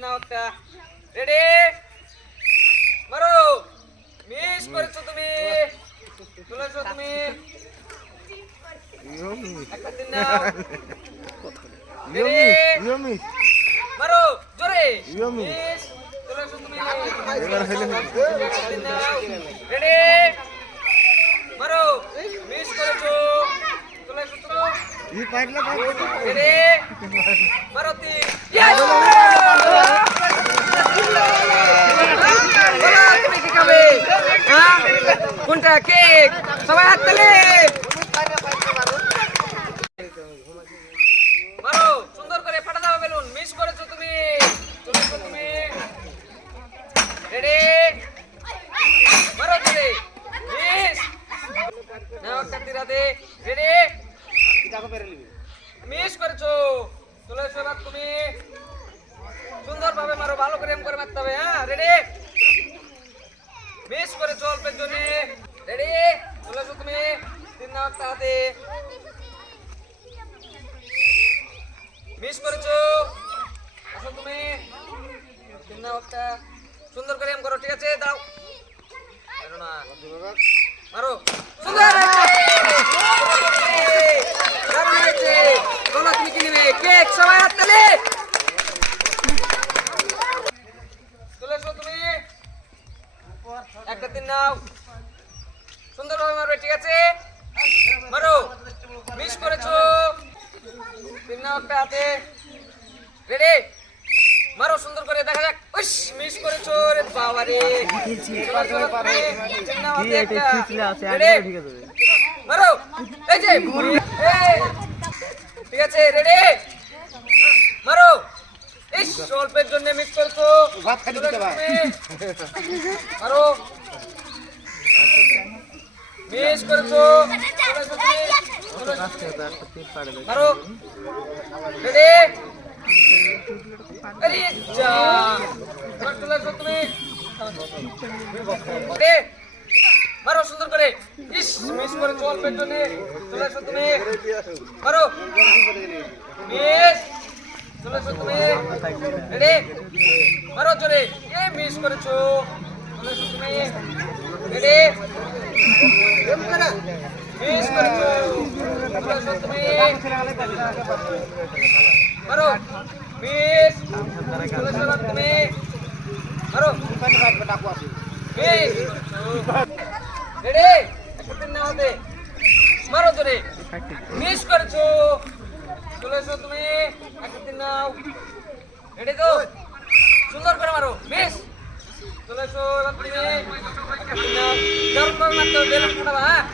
নাও একটা রেডি মারো মিস করেছো তুমি চলেছো তুমি একটা দিন নাও রেডি মারো জোরে মিস চলেছো তুমি দিন নাও রেডি মারো মিস করেছো চলেছো তুমি রেডি মারো তিন তুমি কি খাবে কোনটা কেক সবাই হাত তালে মারো সুন্দর করে ফাটা দাও বেলুন মিস করেছো তুমি চলেছো তুমি রেডি মারো জোরে মিস নাও কাটি রাতে রেডি মিস করেছো চলেছো না তুমি সুন্দর ভাবে মারো ভালো করে এম করে মারতে হবে হ্যাঁ রেডি মিস করেছো অল্পের জন্য রেডি চলেছো তুমি তিন নাও একটা হাতে মিস করেছো আসো তুমি তিন নাও একটা সুন্দর করে এম করো ঠিক আছে দাও না মারো সুন্দর তুমি কি নিবে কেক সবাই হাত তালে চলেছো তুমি একটা তিন নাও সুন্দরভাবে মারবে ঠিক আছে মারো মিস করেছো তিন নাও একটা হাতে রেডি মারো সুন্দর করে দেখা যাক উস মিস করেছো রে বাবা রে তিন নাও হাতে একটা রেডি মারো এই যে ঠিক আছে রেডি মারো ইস অল্পের জন্য মিস করছো ভাত খাইতে দিতে ভাই মারো মিস করছো মারো রেডি আরে যা চলেছো তুমি রে মারো সুন্দর করে ইস মিস করেছো অল্পের জন্য চলেছো তুমি মারো মিস চলেছো তুমি রেডি মারো জোরে এ মিস করেছো চলেছো তুমি রেডি মিস করেছো চলেছো তুমি মারো মিস চলেছো তুমি মারো মিস রেডি একটা না হতে মারো জোরে মিস করেছো চলেছো তুমি একটা দিন নাও রেডি তো সুন্দর করে মারো মিস চলেছো তুমি একটা দিন নাও জোর করে মারতে বেলুন ফাটাবা হ্যাঁ